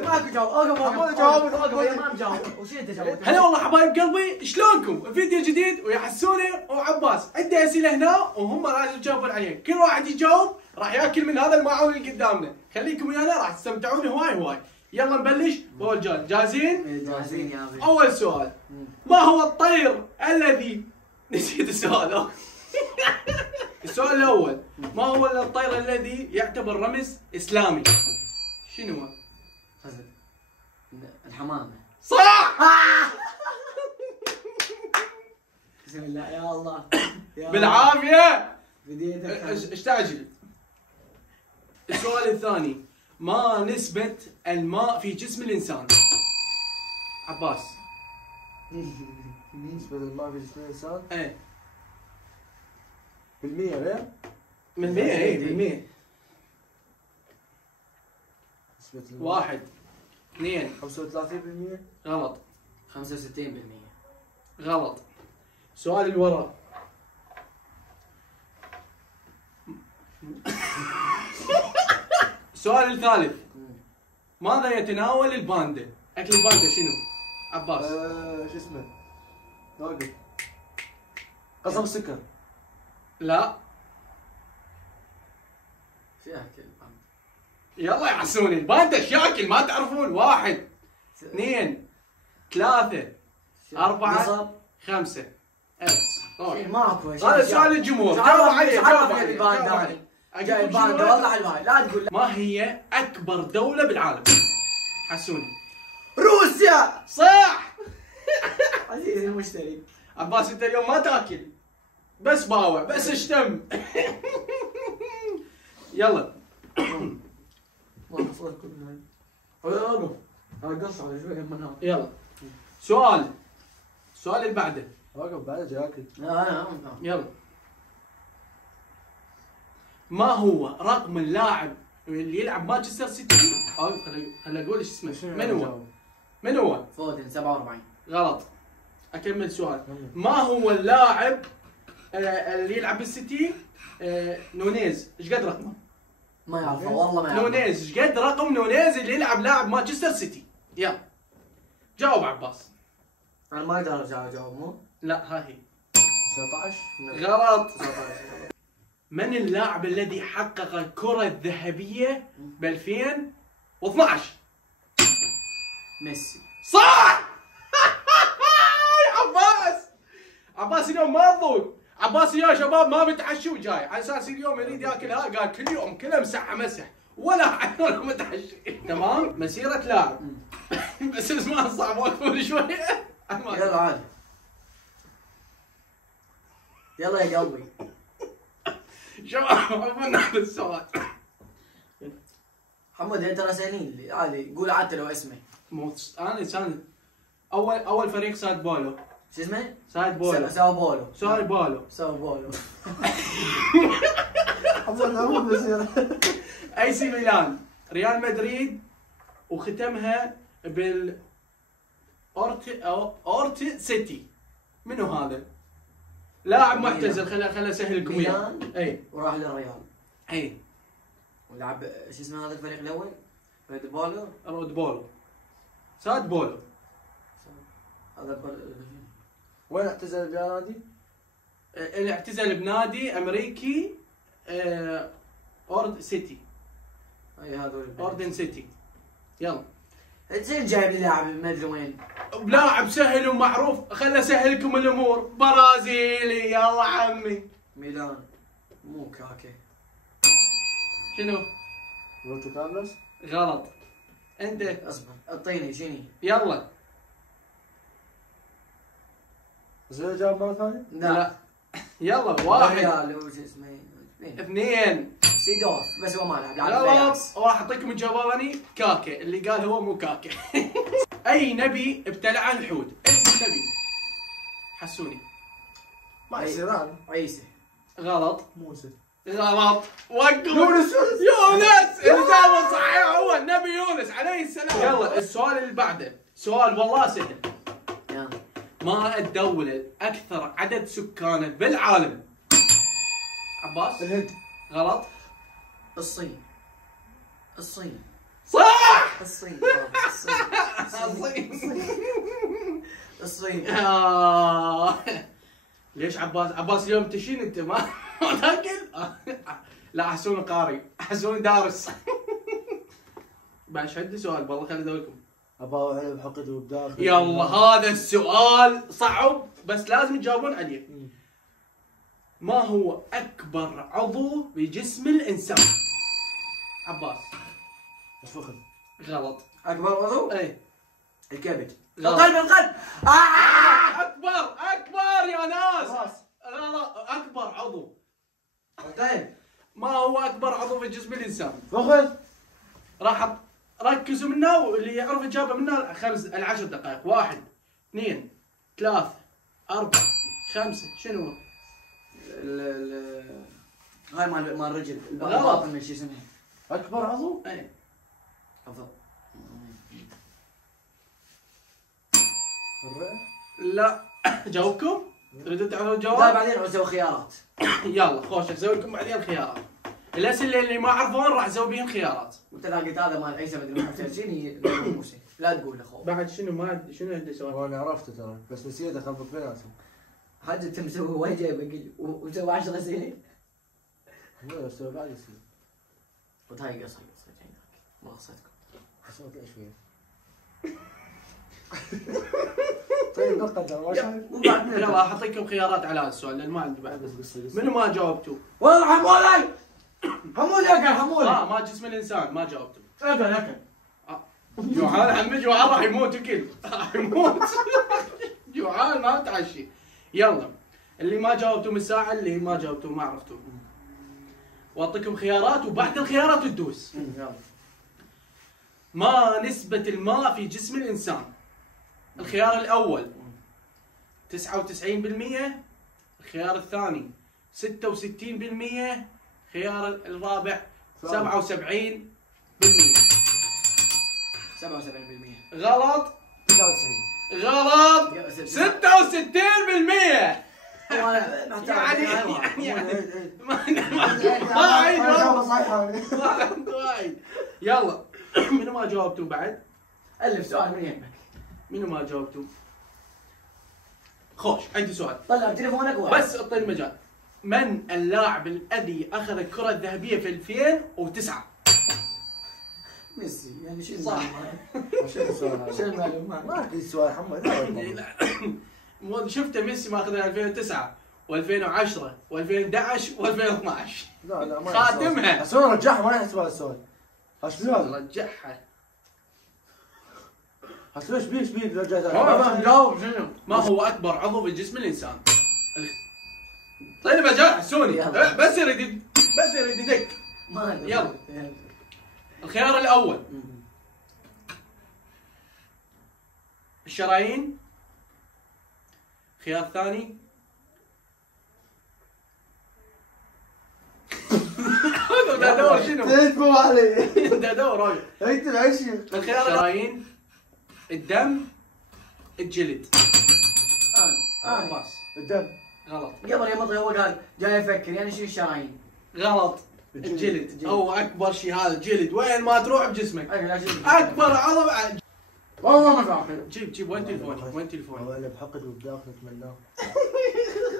ماكو جواب. اوقف ما مجاوب. وش انت جاوبت؟ هلا والله حبايب قلبي، شلونكم؟ فيديو جديد ويا حسوني وعباس. عندي اسئله هنا وهم لازم يجاوبون عليها، كل واحد يجاوب راح ياكل من هذا المعون اللي قدامنا. خليكم ويانا راح تستمتعون هواي. يلا نبلش. رجال جاهزين؟ جاهزين يا ابي. اول سؤال، ما هو الطير الذي نسيت السؤال. السؤال الاول، ما هو الطير الذي يعتبر رمز اسلامي؟ شنو هو؟ الحمامه. صح! بسم الله يا الله. بالعافيه. بديت استعجل. السؤال الثاني، ما نسبة الماء في جسم الإنسان؟ عباس. نسبة الماء في جسم الإنسان؟ ايه بالمية ليه؟ من 100. ايه بالمية. نسبة الماء 1 2. 35%. غلط 65%. غلط. السؤال اللي وراه. السؤال الثالث، ماذا يتناول الباندا؟ أكل الباندا شنو؟ عباس. شو اسمه؟ واقف. قصب السكر. لا. شو ياكل الباندا؟ يلا يا حسوني، الباندا ايش ياكل؟ ما تعرفون؟ 1 2 3 4 5 اكس. ماكو شيء. هذا سؤال الجمهور، جاوب عليه. جاوب عليه. جاي الباندا والله على البال. لا تقول ما هي أكبر دولة بالعالم؟ حسوني. روسيا. صح. عزيزي المشتري. عباس أنت اليوم ما تاكل، بس باوع، بس اشتم. يلا. ما حصل كل هاي. اوقف. قص على شوي لما انام. يلا. السؤال اللي بعده. واقف بعد جاي اكل. لا يلا. ما هو رقم اللاعب اللي يلعب مانشستر سيتي؟ خليني اقول ايش اسمه. من هو؟ فودن 47. غلط. اكمل السؤال. ما هو اللاعب اللي يلعب بالسيتي؟ نونيز، ايش قد رقمه؟ ما يعرفه والله ما يعرفه. نونيز، ايش قد رقم نونيز اللي يلعب لاعب مانشستر سيتي؟ يلا. جاوب عباس. انا ما اقدر ارجع اجاوب مو؟ لا ها هي. 19. غلط. من اللاعب الذي حقق الكرة الذهبية ب 2012؟ ميسي. صح! عباس اليوم ما تضوق. عباس يا شباب ما متعشي وجاي على اساس اليوم يريد ياكلها، قال كل يوم كله مسحه مسح ولا متعشي. تمام؟ مسيرة لاعب. بس اسمها صعب، وقفوا شوية. يلا عادي. يلا يا قلبي. شباب عرفونا هذا السؤال. محمد انت راسلين عادي، قول عاد لو اسمه. انا انسان. اول فريق سايد بولو. شو اسمه؟ سايد بولو. ساو بولو. سايد بولو. ساو بولو. حمد بصير. اي سي ميلان، ريال مدريد، وختمها بال اورت سيتي. منو هذا؟ لاعب معتزل. خل اسهل لكم اياه. اي وراح للريال. اي ولعب شو اسمه هذا الفريق الاول؟ ريد بولو. رود بولو. سايد بولو. هذا وين اعتزل بنادي؟ اللي اعتزل بنادي امريكي اورد سيتي. اي هذول اوردن سيتي. يلا. زين جايب لي لاعب ما ادري وين. لاعب سهل ومعروف، خل اسهل لكم الامور. برازيلي. يلا عمي. ميلان. مو كاكي. شنو؟ روبرتو كارلوس. غلط. انت اصبر اعطيني شنو. يلا. زين جاب مرة ثانية؟ لا. يلا. 1 ريال وش اسمه 2. سيدورف بس هو ما لعب. غلط. وراح اعطيكم الجواب اني. كاكي اللي قال هو مو كاكي. اي نبي ابتلعه الحوت؟ اسم النبي. حسوني. ما يصير انا. عيسى. غلط. موسى. غلط. وقف. يونس. الإجابة صحيحة، هو النبي يونس عليه السلام. يلا السؤال اللي بعده سؤال والله سهل. يلا. ما الدولة الأكثر عدد سكانا بالعالم؟ عباس. الهند. غلط. الصين. صح. الصين الصين ليش عباس اليوم تشين انت ما تاكل؟ لا حسون قاري، حسون دارس. بعد ايش عندي سؤال والله خليني ادوركم. ابا عليه بحقد وبداخل. يلا هذا السؤال صعب بس لازم تجاوبون عليه. ما هو اكبر عضو بجسم الانسان؟ عباس. الفخذ. غلط. اكبر عضو؟ ايه الكبد. غلط. القلب. اكبر يا ناس. راس. لا اكبر عضو. طيب ما هو اكبر عضو في جسم الانسان؟ فخذ. راح ركزوا منا واللي يعرف اجابه منا 10 دقائق. 1 2 3 4 5 شنو؟ هاي مال الرجل غلط. الباطن من شو اسمه؟ اكبر عضو. ايه افضل. الرئه. لا. جاوبكم؟ تريدون تعرفون لا الجواب؟ بعدين نسوي خيارات. يلا خوش اسوي لكم بعدين الخيارات. الاسئله اللي ما يعرفون راح اسوي بهم خيارات. وانت اذا قلت هذا مال عيسى مدري شنو موسى لا تقول له خوف. بعد شنو عندي سؤال؟ وانا عرفته ترى بس نسيت اخبط بيناتهم. حاجه انت مسوي وايد جايب ومسوي 10 اسئله. لا بس بعد يصير. وهاي قصه ما قصتكم. حسوت له شويه. طيب نقدر ما شايف. وبعد يلا اعطيكم خيارات على هذا السؤال لان ما عندي بعد. منو ما جاوبتوا؟ والله حمولي حمولي اكل حمولي. ما جسم الانسان ما جاوبتوا. اكل جوعان عمي جوعان راح يموت وكل راح يموت. جوعان ما تعشي. يلا اللي ما جاوبتوا من الساعه اللي ما جاوبتوا ما عرفتوا. واعطيكم خيارات وبعد الخيارات تدوس. يلا. ما نسبة الماء في جسم الإنسان؟ الخيار الأول 99%، الخيار الثاني 66%، الخيار الرابع 77%. 77%. غلط 99. غلط يا سيدي. 66%. يعني ما عيد ما عيد. يلا منو ما جاوبتوا بعد؟ الف سؤال من يمك. منو ما جاوبتوا؟ خوش عندي سؤال طلع تليفونك واحد. بس اعطيني مجال. من اللاعب الذي اخذ الكرة الذهبية في 2009؟ ميسي يعني شو صح. شنو السؤال شو هذا؟ المعلومات؟ ما في سؤال حمد. شفته ميسي ماخذها 2009 و2010 و2011 و2012. لا لا ما خاتمها. السؤال رجعها ما يحسب هذا السؤال. ايش بيه هذا؟ رجعها. ايش بيه ايش بيه رجعت بابا جاوب شنو؟ ما هو اكبر عضو في جسم الانسان؟ طيب مجال حسوني يلا. بس يريد يدق. ما أدري. يلا. الخيار الاول الشرايين. الخيار الثاني هذا دور شنو؟ تكفوا علي. ده دور راجل. انت العشي. الخيار الشرايين، الدم، الجلد. انا باص. الدم. غلط قبل يوم هو قال جاي افكر يعني شو الشرايين؟ غلط. الجلد هو اكبر شيء. هذا الجلد وين ما تروح بجسمك اكبر اكبر عضو. والله ما فاهم. جيب وين تليفوني وين تليفوني؟ هو اللي بحقد وبداخل اتمناه.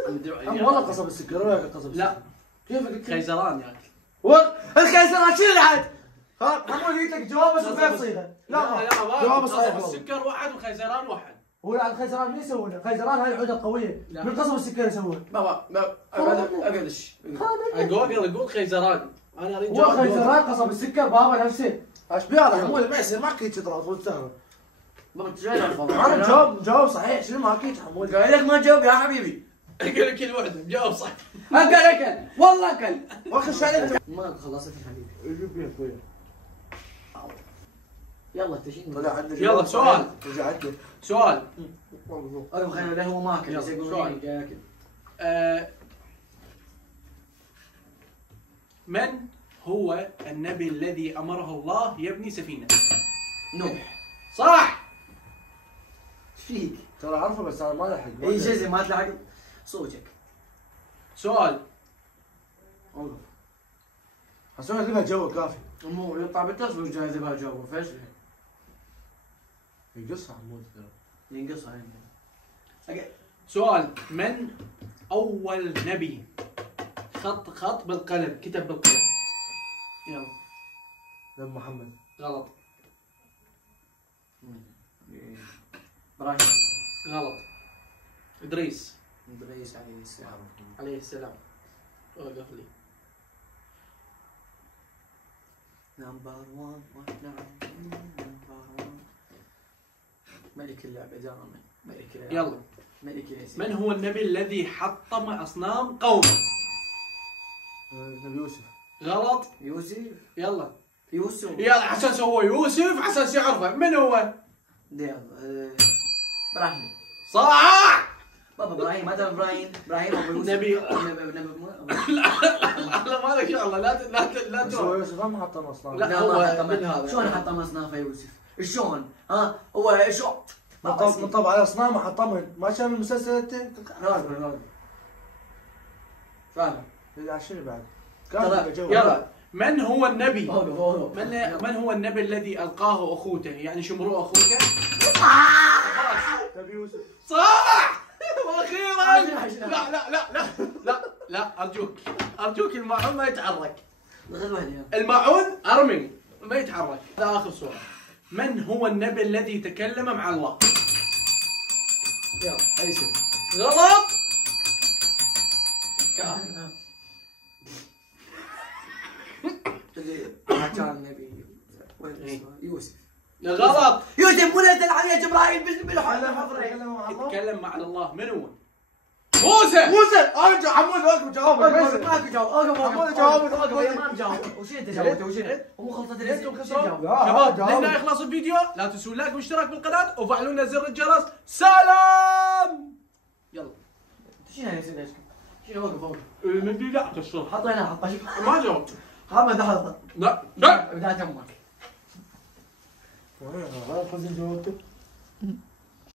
والله والله قصب السكر ولا قصب لا. السكر؟ كيف قلت؟ خيزران ياكل. الخيزران شنو العد؟ محمود قلت لك جواب بس غير صيغه. لا جواب صحيح. السكر واحد وخيزران واحد. هو الخيزران مين يسوونه؟ الخيزران هاي العوده القويه لا. من قصب السكر يسوونه. بابا اقعدش. اقول خيزران. انا اريد هو جواب. خيزران قصب السكر بابا نفسه. ايش بيه هذا حمود ما يصير ما كيت تضرب وتسهل. بابا انت جاي انا جواب صحيح شنو ما كيت حمود. قايل لك ما تجاوب يا حبيبي. اقول كل وحده جاوب صح. اكل والله اكل. واخر شيء انت ما خلصت يا حبيبي. جيب بيه شويه. يلا تشين. طلع عندنا يلا جواب سؤال. صحيح. رجع عندنا. سؤال. انا خلينا هو ما اكل يلا، بس يقولون سؤال. إني جاي اكل. من هو النبي الذي امره الله يبني سفينه؟ نوح. صح. ايش فيك؟ ترى عارفه بس انا ما لحق. اي جزء ما تلحق صوتك. سؤال. حسون اجيبها جو كافي. مو يطلع بالتصوير جاي ذبها جواب فشل. يقصها حمود ترى. ينقصها يعني. سؤال: من أول نبي خط بالقلم، كتب بالقلم؟ يلا. نبي محمد. غلط. ابراهيم. غلط. إدريس ادريس عليه السلام. عليه السلام. وقف لي. نمبر 1 واحنا نمبر 1. ملك اللعبة دائما. ملك اللعبة. يلا. ملك الياسين. من هو النبي الذي حطم أصنام قومه؟ نبي يوسف. غلط. يوسف. يلا. يوسف. يلا، على اساس هو يوسف، على اساس يعرفه. من هو؟ يلا. ابراهيم. صح. بابا ابراهيم، هذا ابراهيم ابو يوسف. نبي. لا ما لك شغله، لا بس تروح. هو يوسف ما حط اصلا. لا، لا هو ما حطم من هذا. شلون حطم اصنافه يوسف؟ شلون؟ ها هو شو؟ نطب على اصنام وحطمهم. ما شاف المسلسل انت؟ راقب فاهم. شنو بعد؟ يلا. من هو النبي؟ اوقف من هو النبي الذي القاه اخوته، يعني شمرو اخوته؟ نبي يوسف. صح. واخيرا. لا ارجوك الماعون ما يتحرك. الماعون ارمي ما يتحرك. هذا اخر سؤال. من هو النبي الذي تكلم مع الله؟ يلا عيسى. غلط. اللي كان النبي وين يوسف. غلط. يوسف ولد العلي جبرائيل بالحضره. يتكلم مع الله. من هو؟ موسى. ارجع حمود وقف جوابك. ماكو جواب. حمود جوابك. ما مجاوب. وش انت جاوبته؟ وش مو خلطه انتم الاسم. خسروا. شباب لين يخلص الفيديو لا تنسوا لايك واشتراك بالقناه وفعلوا لنا زر الجرس. سلام. يلا. شنو هاي شنو وقف. المنديل لا كسر. حطينا ما جاوبت. محمد حط. لا بداية امك. خذ جوابك.